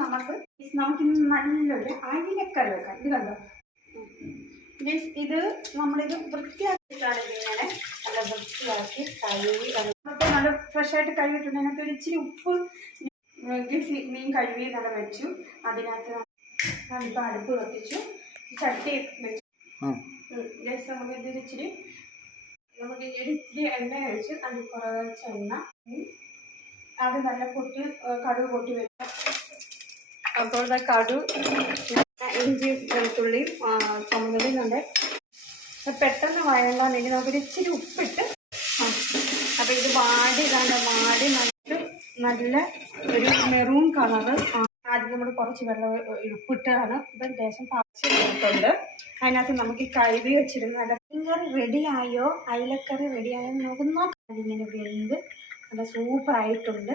നമുക്ക് നല്ലൊരു അയിലക്കറി വെക്കാം. ഇത് കണ്ടോ ഗൈസ്, ഇത് നമ്മളിത് വൃത്തിയാക്കിയിട്ടാണ് ഇങ്ങനെ നല്ല വൃത്തിയാക്കി കഴുകി നല്ല ഫ്രഷായിട്ട് കഴുകിയിട്ടുണ്ട്. അതിനകത്ത് ഒരു ഇച്ചിരി ഉപ്പ് മീൻ കഴുകി നല്ല വെച്ചു. അതിനകത്ത് ഞാനിപ്പോൾ അടുപ്പ് കത്തിച്ചു, ചട്ടി വെച്ചു. ഗൈസ് നമുക്ക് ഇതിൽ ഇച്ചിരി എണ്ണ കഴിച്ച് അതിൽ കുറച്ച് എണ്ണ അത് നല്ല കടുക് പൊട്ടി വെക്കാം. അപ്പോൾ കടുക്, ഇഞ്ചി, വെളുത്തുള്ളി, ചുമന്നുള്ളി ഉണ്ട്. പെട്ടെന്ന് വഴങ്ങാന്നെങ്കിൽ നമുക്കൊരു ഇച്ചിരി ഉപ്പിട്ട് അപ്പോൾ ഇത് വാടി നല്ല ഒരു മെറൂൺ കളറ്. ആദ്യം നമ്മൾ കുറച്ച് വെള്ളം ഉപ്പിട്ടാണ് ഇത് ദേശം പറിച്ച് എടുത്തിട്ടുണ്ട്. അതിനകത്ത് നമുക്ക് കഴുകി വെച്ചിരുന്ന നല്ല മീൻകറി റെഡിയായോ അയിലക്കറി റെഡിയായോ നമുക്ക് നോക്കാം. അതിങ്ങനെ വെന്ത് നല്ല സൂപ്പറായിട്ടുണ്ട്.